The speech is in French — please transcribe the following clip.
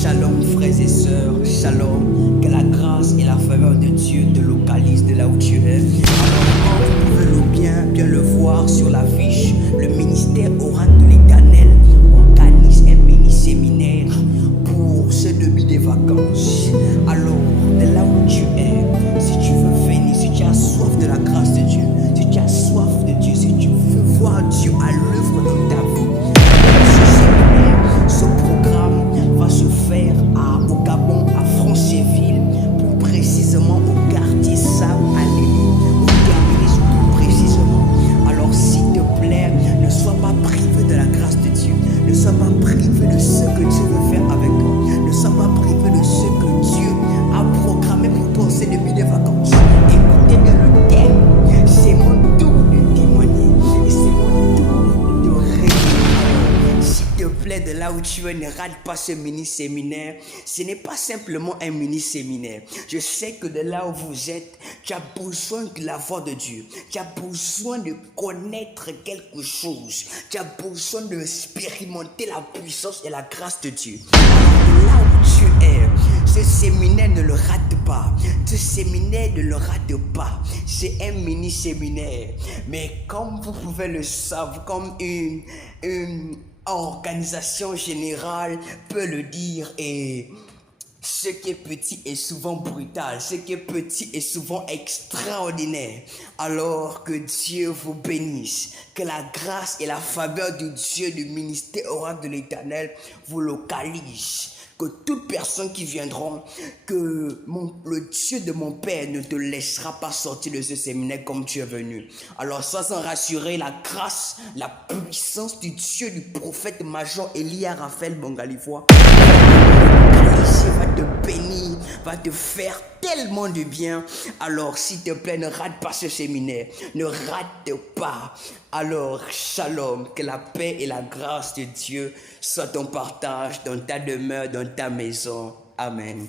Shalom frères et sœurs, shalom, que la grâce et la faveur de Dieu te localisent de là où tu es. Alors vous pouvez bien le voir sur l'affiche, le ministère Oracle de l'Éternel organise un mini-séminaire pour ce début des vacances. Alors, de là où tu es, si tu veux venir, si tu as soif de la grâce de Dieu, si tu as soif de Dieu, si tu veux voir Dieu à l'œuvre dans ta vie, ce programme va se faire au Gabon, à Franceville, plus précisément au quartier Sam Alémi, au terminus plus précisément. Alors s'il te plaît, ne sois pas privé de la grâce de Dieu, ne sois pas privé de ce que Dieu veut faire avec toi, ne sois pas privé de ce que Dieu a programmé pour toi ces début des vacances. Écoutez bien le thème, c'est mon tour de témoigner et c'est mon tour de rêver. S'il te plaît, de là où tu es, ne rate pas ce mini-séminaire. Ce n'est pas simplement un mini-séminaire. Je sais que de là où vous êtes, tu as besoin de la voix de Dieu. Tu as besoin de connaître quelque chose. Tu as besoin d'expérimenter la puissance et la grâce de Dieu. De là où tu es, ce séminaire ne le rate pas. Ce séminaire ne le rate pas. C'est un mini-séminaire. Mais comme vous pouvez le savoir, comme une organisation générale peut le dire, et ce qui est petit est souvent brutal, ce qui est petit est souvent extraordinaire. Alors que Dieu vous bénisse, que la grâce et la faveur de Dieu du ministère Oracle de l'Éternel vous localisent. Que toute personne qui viendra, que le Dieu de mon Père ne te laissera pas sortir de ce séminaire comme tu es venu. Alors sois en rassuré, la grâce, la puissance du Dieu du prophète major Elia Raphaël Bongalifois va te bénir, va te faire tellement de bien. Alors s'il te plaît, ne rate pas ce séminaire, ne rate pas. Alors shalom, que la paix et la grâce de Dieu soient ton partage dans ta demeure, dans ta maison. Amen.